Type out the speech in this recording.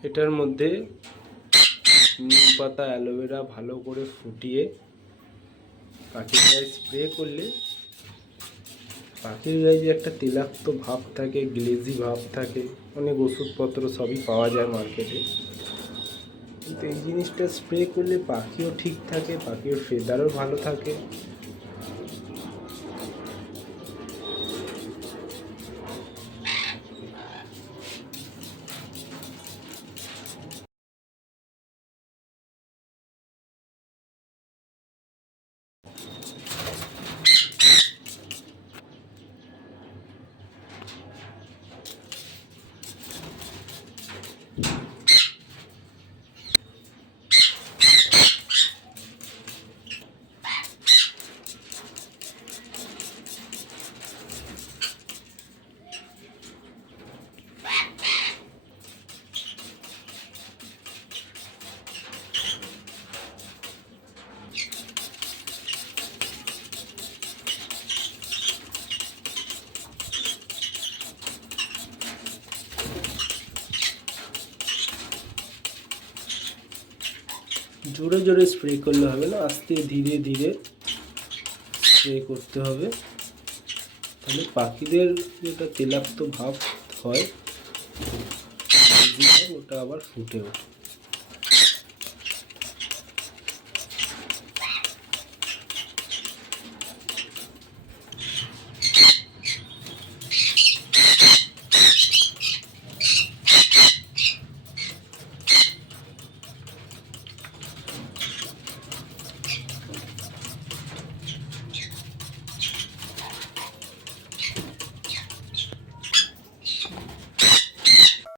এটার মধ্যে নিম পাতা অ্যালোভেরা ভালো করে ফুটিয়ে পাখির গায়ে স্প্রে করলে পাখির গায়ে যে একটা তেলাক্ত ভাব থাকে, গ্লেজি ভাব থাকে, অনেক ওষুধপত্র সবই পাওয়া যায় মার্কেটে কিন্তু এই জিনিসটা স্প্রে করলে পাখিও ঠিক থাকে, পাখির ফেদারও ভালো থাকে। জোরে জোরে স্প্রে করলে হবে না, আস্তে ধীরে ধীরে স্প্রে করতে হবে। তাহলে পাখিদের যেটা তেলাক্ত ভাব হয়, ওটা আবার ফুটে ওঠে।